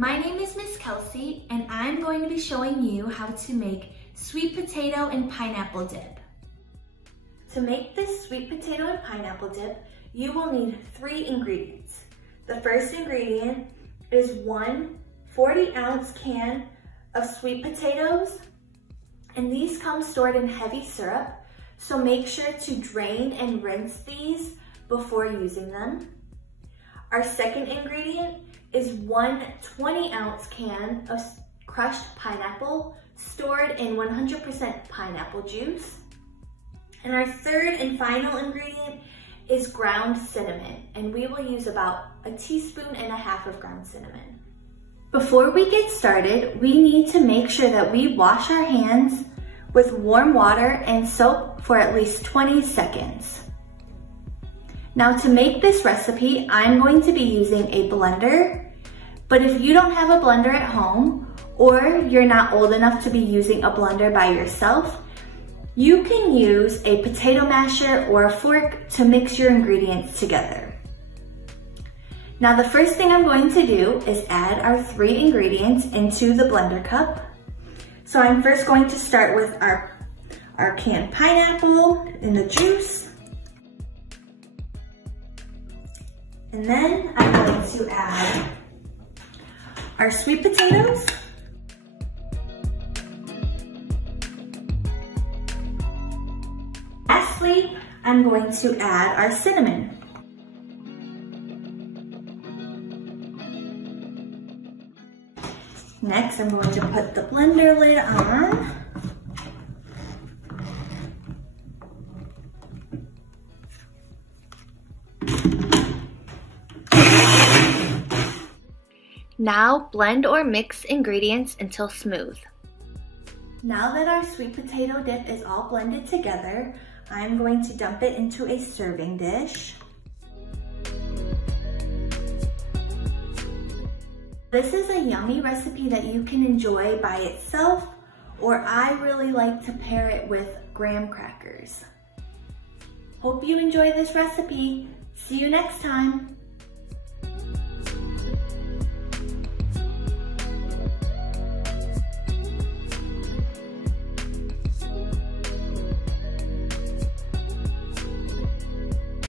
My name is Miss Kelsey, and I'm going to be showing you how to make sweet potato and pineapple dip. To make this sweet potato and pineapple dip, you will need 3 ingredients. The first ingredient is 1 40-ounce can of sweet potatoes, and these come stored in heavy syrup, so make sure to drain and rinse these before using them. Our second ingredient is 1 20-ounce can of crushed pineapple stored in 100% pineapple juice. And our third and final ingredient is ground cinnamon, and we will use about 1.5 teaspoons of ground cinnamon. Before we get started, we need to make sure that we wash our hands with warm water and soap for at least 20 seconds. Now to make this recipe, I'm going to be using a blender, but if you don't have a blender at home or you're not old enough to be using a blender by yourself, you can use a potato masher or a fork to mix your ingredients together. Now the first thing I'm going to do is add our 3 ingredients into the blender cup. So I'm first going to start with our canned pineapple in the juice. And then I'm going to add our sweet potatoes. Lastly, I'm going to add our cinnamon. Next, I'm going to put the blender lid on. Now blend or mix ingredients until smooth. Now that our sweet potato dip is all blended together, I'm going to dump it into a serving dish. This is a yummy recipe that you can enjoy by itself, or I really like to pair it with graham crackers. Hope you enjoy this recipe. See you next time.